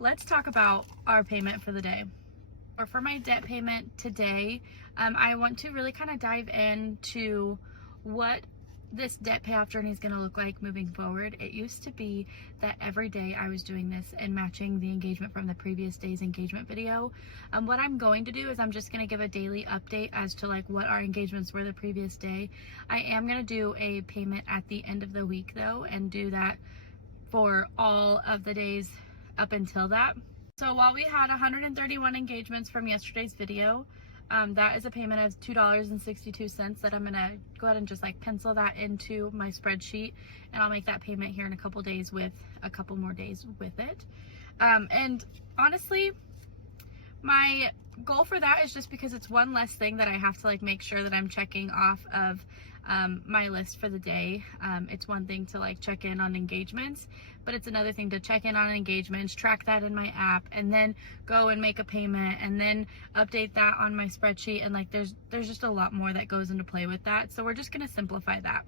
let's talk about our payment for the day. Or for my debt payment today, I want to really kind of dive into what this debt payoff journey is going to look like moving forward. It used to be that every day I was doing this and matching the engagement from the previous day's engagement video. What I'm going to do is I'm just going to give a daily update as to like what our engagements were the previous day. I am going to do a payment at the end of the week though, and do that for all of the days up until that. So while we had 131 engagements from yesterday's video, that is a payment of $2.62 that I'm gonna go ahead and just like pencil that into my spreadsheet, and I'll make that payment here in a couple days with a couple more days with it. And honestly, my goal for that is just because it's one less thing that I have to like make sure that I'm checking off of my list for the day. It's one thing to like check in on engagements, but it's another thing to check in on engagements, track that in my app, and then go and make a payment, and then update that on my spreadsheet. And like there's just a lot more that goes into play with that. So we're just gonna simplify that.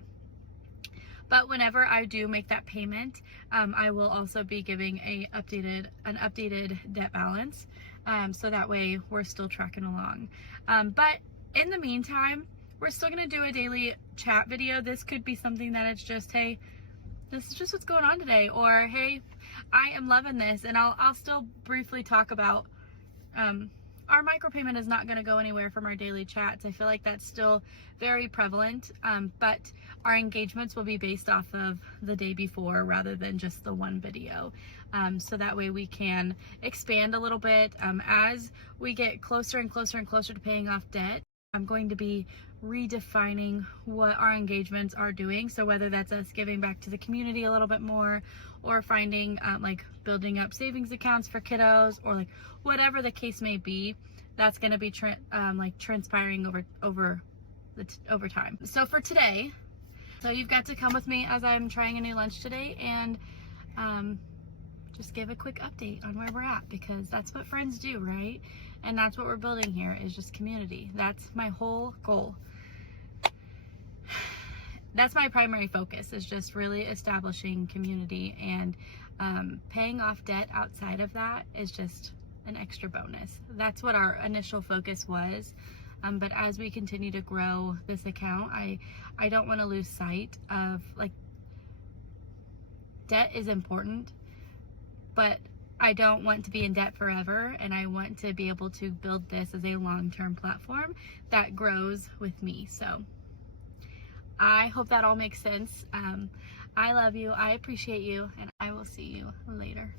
But whenever I do make that payment, I will also be giving an updated debt balance, so that way we're still tracking along. But in the meantime, we're still gonna do a daily chat video. This could be something that it's just, hey, this is just what's going on today, or hey, I am loving this, and I'll still briefly talk about our micropayment is not going to go anywhere from our daily chats. I feel like that's still very prevalent, but our engagements will be based off of the day before rather than just the one video. So that way we can expand a little bit. As we get closer and closer and closer to paying off debt, I'm going to be redefining what our engagements are doing. So whether that's us giving back to the community a little bit more, or finding like building up savings accounts for kiddos, or like whatever the case may be, that's going to be transpiring over time. So for today, so you've got to come with me as I'm trying a new lunch today, and just give a quick update on where we're at, because that's what friends do, right? And that's what we're building here, is just community. That's my whole goal. That's my primary focus, is just really establishing community, and paying off debt outside of that is just an extra bonus. That's what our initial focus was. But as we continue to grow this account, I don't want to lose sight of, like, debt is important, but I don't want to be in debt forever, and I want to be able to build this as a long-term platform that grows with me. So I hope that all makes sense. I love you, I appreciate you, and I will see you later.